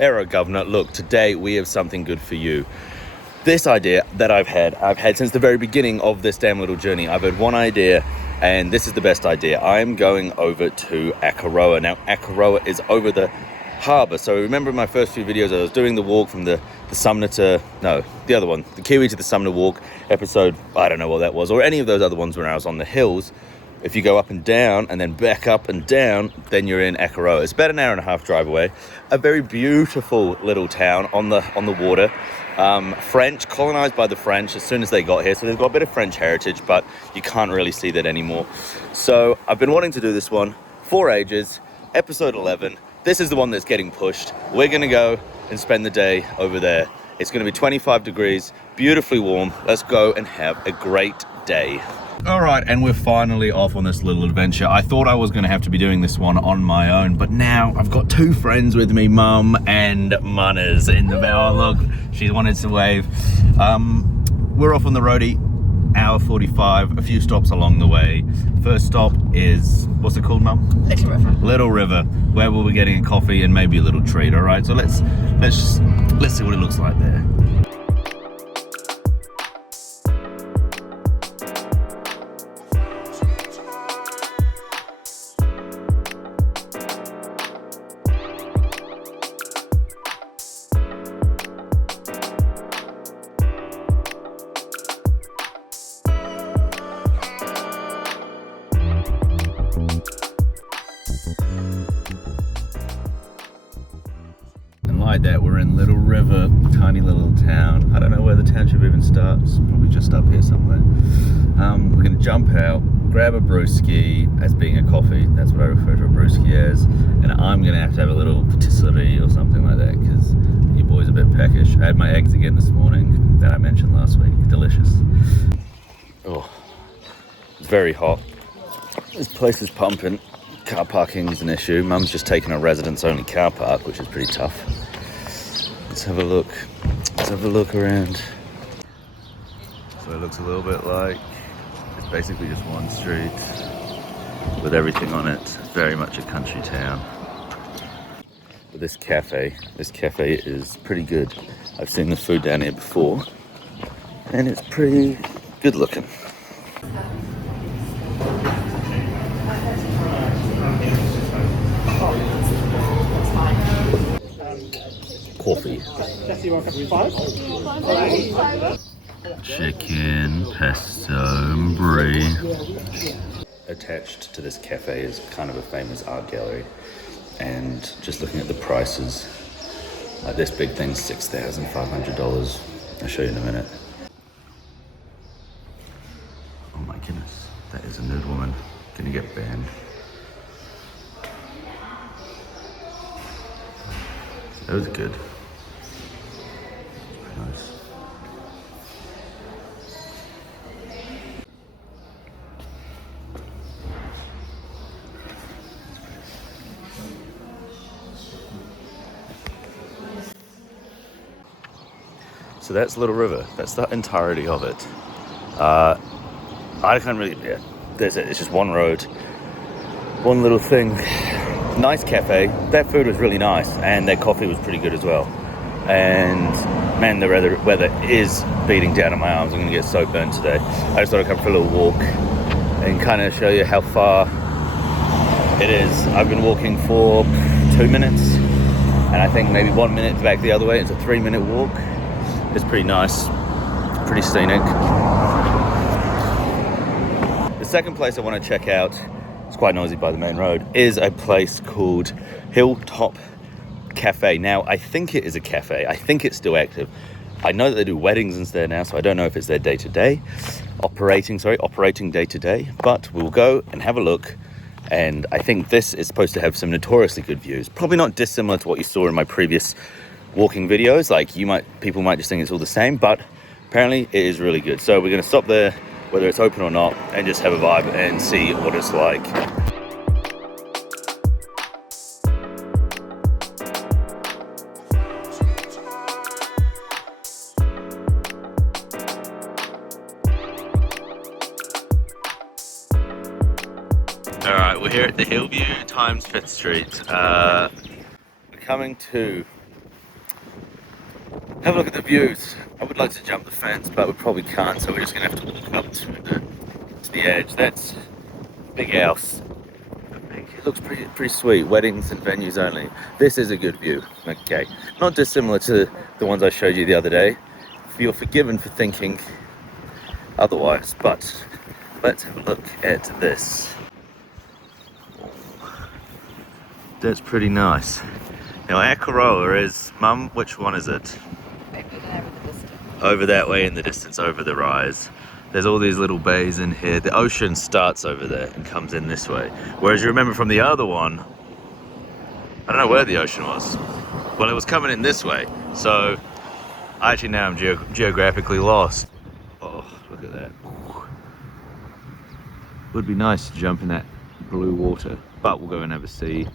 Era Governor, look, today we have something good for you. This idea that I've had since the very beginning of this damn little journey. I've had one idea, and this is the best idea. I'm going over to Akaroa. Now, Akaroa is over the harbour. So remember in my first few videos, I was doing the walk from the Sumner to, no, the other one, the Kiwi to the Sumner walk episode. I don't know what that was, or any of those other ones when I was on the hills. If you go up and down and then back up and down, then you're in Akaroa. It's about an hour and a half drive away. A very beautiful little town on the water. French, colonized by the French as soon as they got here. So they've got a bit of French heritage, but you can't really see that anymore. So I've been wanting to do this one for ages. Episode 11. This is the one that's getting pushed. We're gonna go and spend the day over there. It's gonna be 25 degrees, beautifully warm. Let's go and have a great day. All right, and we're finally off on this little adventure. I thought I was gonna have to be doing this one on my own, but now I've got two friends with me, Mum and Munners in the bow. Look, she wanted to wave. We're off on the roadie, hour 45, a few stops along the way. First stop is, what's it called, Mum? Little River. Little River, where we'll be getting a coffee and maybe a little treat. All right, so let's see what it looks like there. Like that, we're in Little River, tiny little town. I don't know where the township even starts, probably just up here somewhere. We're gonna jump out, grab a brewski, as being a coffee, that's what I refer to a brewski as, and I'm gonna have to have a little patisserie or something like that, because your boy's a bit peckish. I had my eggs again this morning that I mentioned last week, delicious. Oh, it's very hot. This place is pumping. Car parking is an issue. Mum's just taken a residence only car park, which is pretty tough. Let's have a look. Let's have a look around. So it looks a little bit like it's basically just one street with everything on it. Very much a country town. But this cafe is pretty good. I've seen the food down here before, and it's pretty good looking. Coffee. Chicken, pesto, and brie. Attached to this cafe is kind of a famous art gallery, and just looking at the prices, like this big thing's $6,500. I'll show you in a minute. Oh my goodness, that is a nude woman. Gonna get banned. That was good. Nice. So that's Little River. That's the entirety of it. I can't really, yeah, there's it. It's just one road, one little thing. Nice cafe. Their food was really nice, and their coffee was pretty good as well. And man, the weather is beating down on my arms. I'm gonna get so burnt today. I just thought I'd come for a little walk and kind of show you how far it is. I've been walking for 2 minutes, and I think maybe 1 minute back the other way. It's a 3-minute walk. It's pretty nice, pretty scenic. The second place I want to check out, it's quite noisy by the main road, is a place called Hilltop Cafe. Now, I think it is a cafe. I think it's still active. I know that they do weddings and there now, so I don't know if it's their day-to-day, operating day-to-day, but we'll go and have a look. And I think this is supposed to have some notoriously good views. Probably not dissimilar to what you saw in my previous walking videos. Like, people might just think it's all the same, but apparently it is really good. So we're gonna stop there, whether it's open or not, and just have a vibe and see what it's like. Alright, we're here at the Hillview times 5th Street. We're coming to Have a look at the views. I would like to jump the fence, but we probably can't, so we're just gonna have to walk up to the edge. That's big house. It looks pretty sweet. Weddings and venues only. This is a good view. Okay, not dissimilar to the ones I showed you the other day. You're forgiven for thinking otherwise, but let's have a look at this. That's pretty nice. Now Akaroa is, Mum, which one is it? Over that way in the distance, over the rise. There's all these little bays in here. The ocean starts over there and comes in this way. Whereas you remember from the other one, I don't know where the ocean was. Well, it was coming in this way. So I actually now am geographically lost. Oh, look at that. Would be nice to jump in that blue water, but we'll go and have a see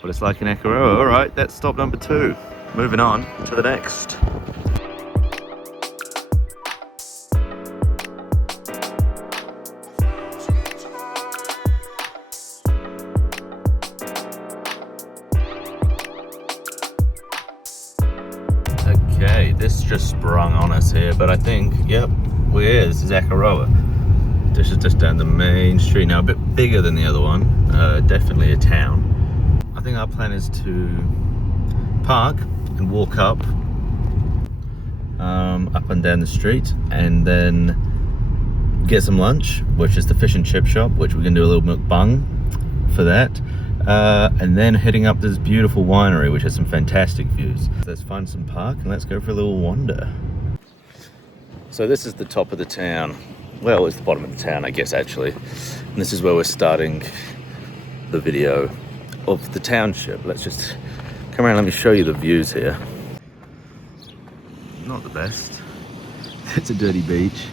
what it's like in Akaroa. All right, that's stop number 2. Moving on to the next. Okay, this just sprung on us here, but I think, yep, we're here. This is Akaroa. This is just down the main street now, a bit bigger than the other one, definitely a town. I think our plan is to park and walk up and down the street, and then get some lunch, which is the fish and chip shop, which we can do a little mukbang for that. And then heading up this beautiful winery, which has some fantastic views. Let's find some park and let's go for a little wander. So this is the top of the town. Well, it's the bottom of the town, I guess, actually. And this is where we're starting the video of the township. Let's just come around, let me show you the views here. Not the best. It's a dirty beach.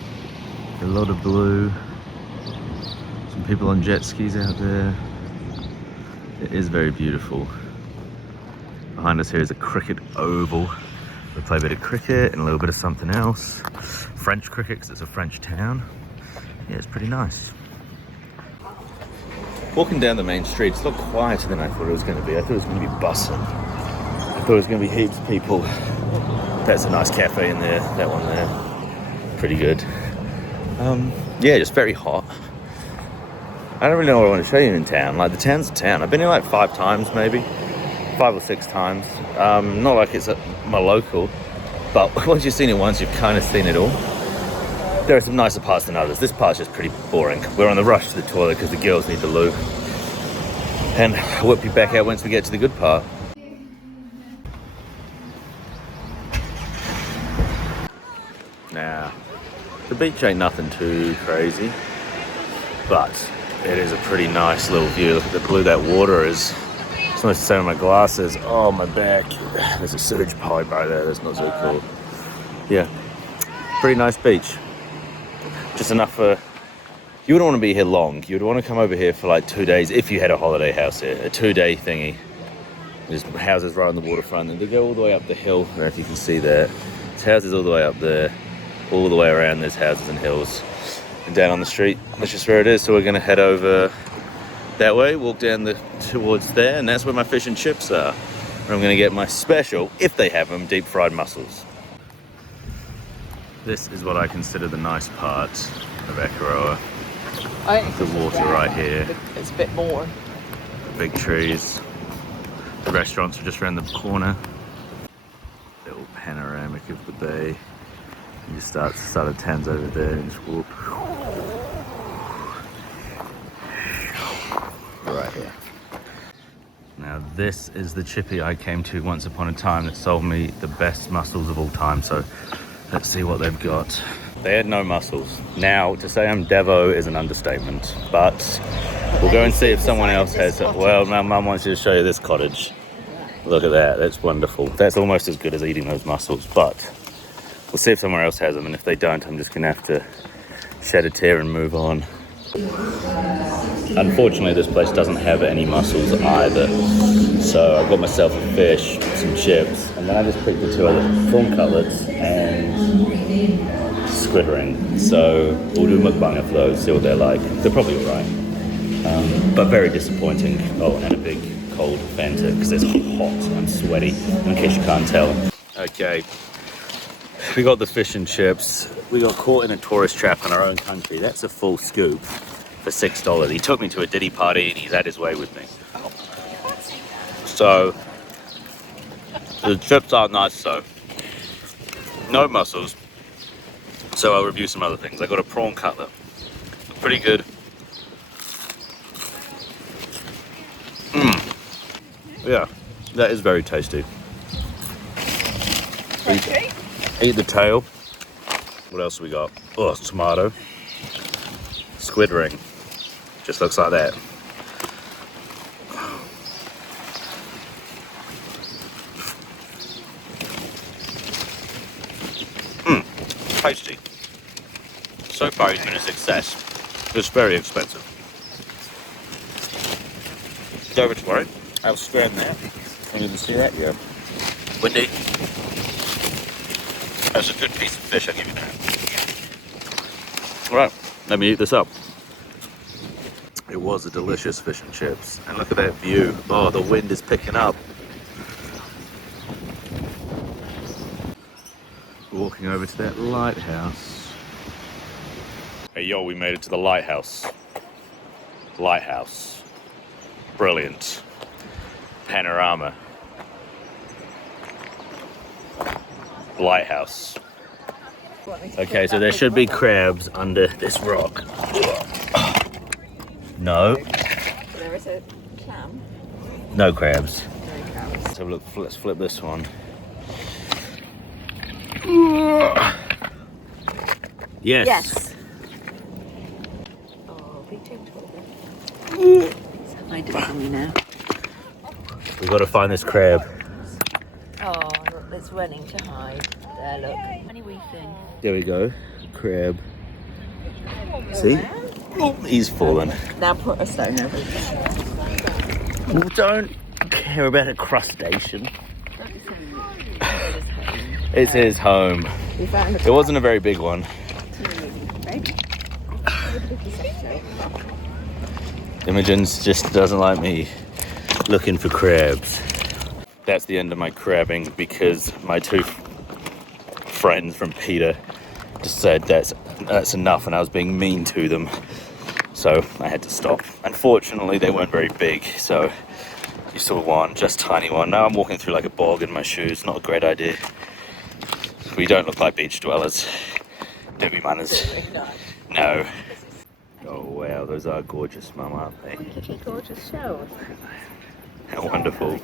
A lot of blue. Some people on jet skis out there. It is very beautiful. Behind us here is a cricket oval. We play a bit of cricket and a little bit of something else. French cricket, because it's a French town. Yeah, it's pretty nice. Walking down the main street, it's a lot quieter than I thought it was going to be. I thought it was going to be bustling. I thought it was going to be heaps of people. That's a nice cafe in there, that one there. Pretty good. Yeah, just very hot. I don't really know what I want to show you in town. Like, the town's a town. I've been here like 5 times, maybe. 5 or 6 times. Not like it's my local, but once you've seen it once, you've kind of seen it all. There are some nicer parts than others. This part's just pretty boring. We're on the rush to the toilet because the girls need the loo. And I'll whip you back out once we get to the good part. Now, the beach ain't nothing too crazy, but it is a pretty nice little view. Look at the blue that water is. It's almost the same with my glasses. Oh, my back. There's a sewage pipe right there. That's not so cool. Yeah, pretty nice beach. Just enough for... You wouldn't want to be here long. You would want to come over here for like 2 days if you had a holiday house here. A 2-day thingy. There's houses right on the waterfront, and they go all the way up the hill. I don't know if you can see that. There's houses all the way up there. All the way around there's houses and hills. And down on the street, that's just where it is. So we're going to head over that way, walk down towards there, and that's where my fish and chips are. And I'm going to get my special, if they have them, deep fried mussels. This is what I consider the nice part of Akaroa. The water right here. It's a bit more. Big trees. The restaurants are just around the corner. Little panoramic of the bay. You start the towns over there and just walk. Right here. Now this is the chippy I came to once upon a time that sold me the best mussels of all time. So let's see what they've got. They had no mussels. Now, to say I'm Devo is an understatement, but we'll go and see if someone else has it. Well, my mum wants you to show you this cottage. Look at that, that's wonderful. That's almost as good as eating those mussels, but we'll see if someone else has them, and if they don't, I'm just gonna have to shed a tear and move on. Unfortunately, this place doesn't have any mussels either. So I got myself a fish, some chips, and then I just picked the 2 other prawn cutlets and squid ring. So we'll do a mukbang of those, see what they're like. They're probably alright, but very disappointing. Oh, and a big cold Fanta because it's hot. I'm sweaty, in case you can't tell. Okay, We got the fish and chips. We got caught in a tourist trap in our own country. That's a full scoop for $6. He took me to a Diddy party and he's had his way with me. So, the chips aren't nice though. No mussels. So I'll review some other things. I got a prawn cutlet. Pretty good. Yeah, that is very tasty. Eat the tail. What else we got? Oh, tomato. Squid ring. Just looks like that. Tasty. So far he's been a success. It's very expensive. Over tomorrow. I'll strand there. Can you see that? Yeah. Windy. That's a good piece of fish, I'll give you that. Alright, let me eat this up. It was a delicious fish and chips. And look at that view. Oh, the wind is picking up. Walking over to that lighthouse. Hey yo, we made it to the lighthouse. Lighthouse. Brilliant. Panorama. Lighthouse. Okay, so there should be crabs under this rock. No. There is a clam. No crabs. No crabs. So look, let's flip this one. Yes. Yes. Oh, be gentle. Hide it from you now. We've got to find this crab. Oh, look, it's running to hide. There, look. Any wee thing. There we go. Crab. See? Oh, he's fallen. Now put a stone over it. Well, don't care about a crustacean. It's his home. We found It wasn't a very big one. Imogen's just doesn't like me looking for crabs. That's the end of my crabbing because my two friends from Peter just said that's enough and I was being mean to them. So I had to stop. Unfortunately, they weren't very big, so you saw one, just tiny one. Now I'm walking through like a bog in my shoes, not a great idea. We don't look like beach dwellers, do we, manners? No. Oh wow, those are gorgeous, Mum, aren't they? Look at gorgeous shells. How wonderful.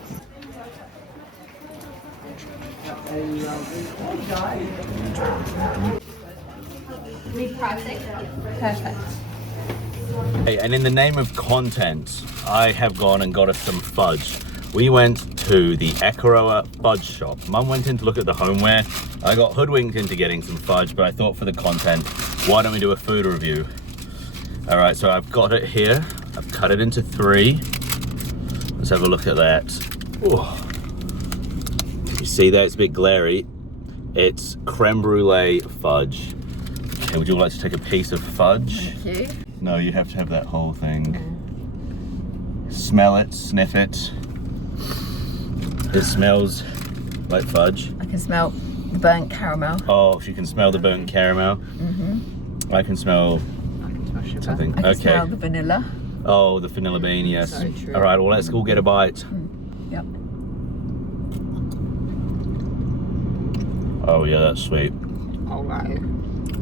Perfect. Hey, and in the name of content, I have gone and got us some fudge. We went to the Akaroa fudge shop. Mum went in to look at the homeware. I got hoodwinked into getting some fudge, but I thought for the content, why don't we do a food review? All right, so I've got it here. I've cut it into 3. Let's have a look at that. Ooh. You see that? It's a bit glary. It's creme brulee fudge. Okay, would you like to take a piece of fudge? Thank you. No, you have to have that whole thing. Smell it, sniff it. It smells like fudge. I can smell the burnt caramel. Oh, she can smell the burnt caramel. Mm-hmm. I can smell Sugar. something. I can Okay. smell the vanilla. Oh, the vanilla bean, yes. So true. All right, well, let's go get a bite. Yep. Oh, yeah, that's sweet. All right.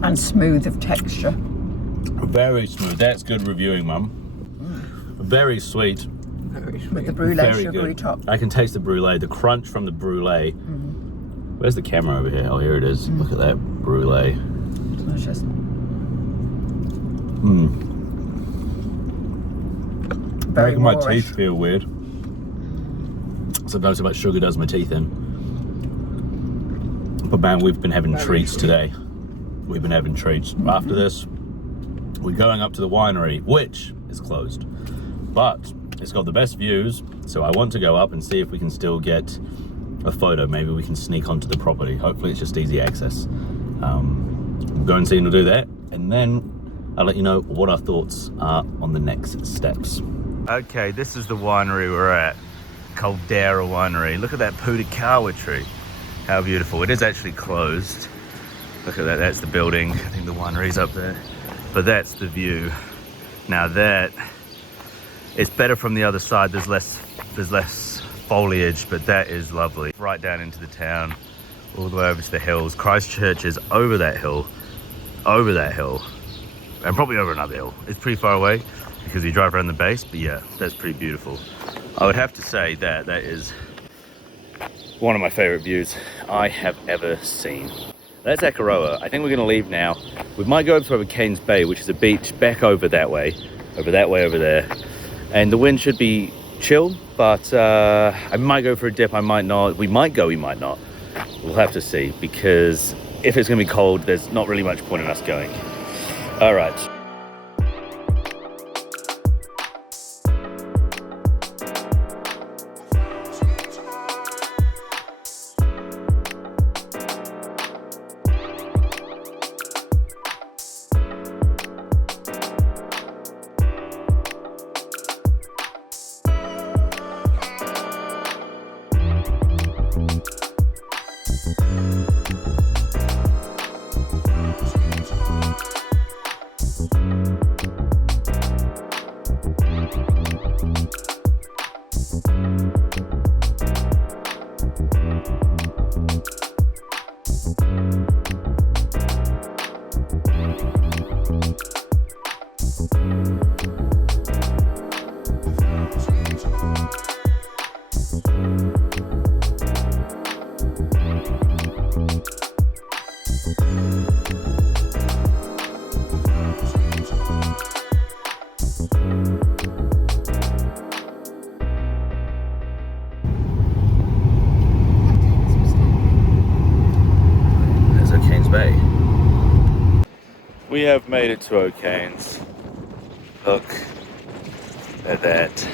And smooth of texture. Very smooth. That's good reviewing, Mum. Very sweet. With the brulee Very sugary good. top. I can taste the brulee, the crunch from the brulee. Where's the camera over here? Oh, here it is. Look at that brulee. Delicious. Very Making my moorish. teeth feel weird. Sometimes so much sugar does my teeth in. But man, we've been having treats today. We've been having treats. After this, we're going up to the winery, which is closed. But it's got the best views, so I want to go up and see if we can still get a photo. Maybe we can sneak onto the property. Hopefully it's just easy access. We'll go and see and we'll do that. And then I'll let you know what our thoughts are on the next steps. Okay, this is the winery we're at. Caldera Winery. Look at that Putakawa tree. How beautiful. It is actually closed. Look at that, that's the building. I think the winery's up there. But that's the view. Now that, it's better from the other side. There's less foliage, but that is lovely. Right down into the town, all the way over to the hills. Christchurch is over that hill, and probably over another hill. It's pretty far away because you drive around the base, but yeah, that's pretty beautiful. I would have to say that that is one of my favorite views I have ever seen. That's Akaroa. I think we're gonna leave now. We might go over to Cairns Bay, which is a beach back over that way, over there. And the wind should be chill, but I might go for a dip, I might not. We might go, we might not. We'll have to see, because if it's gonna be cold, there's not really much point in us going. All right. Bay. We have made it to O'Cairns. Look at that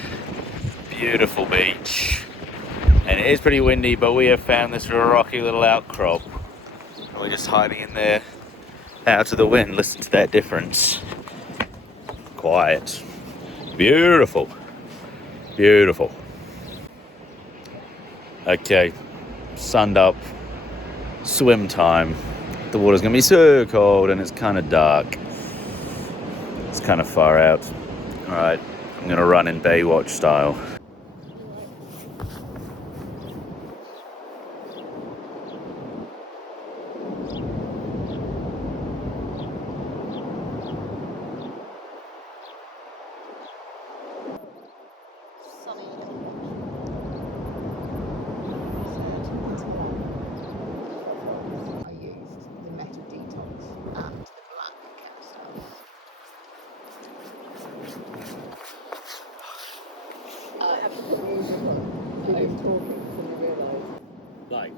beautiful beach. And it is pretty windy, but we have found this rocky little outcrop. And we're just hiding in there out of the wind. Listen to that difference. Quiet. Beautiful. Beautiful. Okay, sunned up, swim time. The water's gonna be so cold and it's kind of dark. It's kind of far out. All right, I'm gonna run in Baywatch style. Like,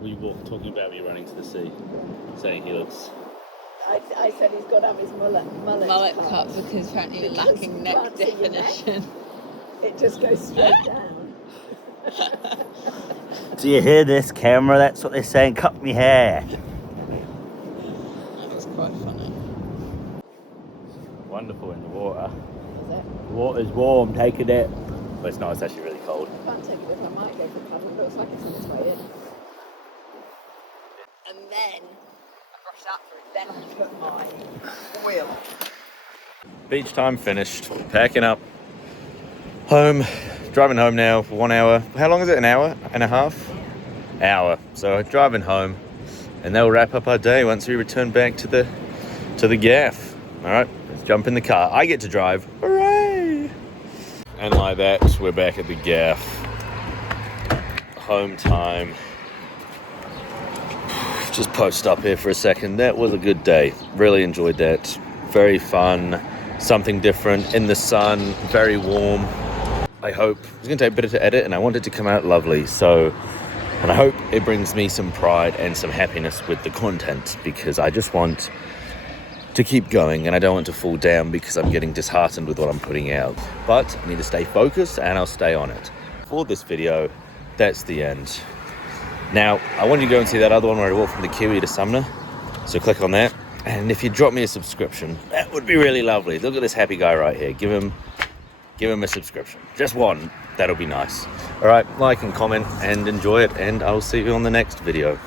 we were talking about me running to the sea, saying he looks... I said he's got to have his mullet cut because apparently you're lacking neck definition. It just goes straight down. Do you hear this, camera? That's what they're saying, cut me hair. That was quite funny. Wonderful in the water. Is it? The water's warm, take a dip. But it's not, it's actually really cold. I can't take it if I might go for a paddle. It looks like it's on its way in. And then I brushed out for it. Then I put my oil on. Beach time finished. Packing up. Home. Driving home now for 1 hour. How long is it? An hour and a half? Hour. So driving home, and that'll wrap up our day once we return back to the gaff. All right, let's jump in the car. I get to drive. Hooray! And like that, we're back at the gaff. Home time. Just post up here for a second. That was a good day. Really enjoyed that. Very fun. Something different in the sun. Very warm. I hope it's going to take a bit to edit, and I want it to come out lovely. So, and I hope it brings me some pride and some happiness with the content, because I just want to keep going and I don't want to fall down because I'm getting disheartened with what I'm putting out. But I need to stay focused and I'll stay on it. For this video, that's the end. Now, I want you to go and see that other one where I walked from the Kiwi to Sumner. So click on that. And if you drop me a subscription, that would be really lovely. Look at this happy guy right here. Give him a subscription. Just one. That'll be nice. All right, like and comment and enjoy it. And I'll see you on the next video.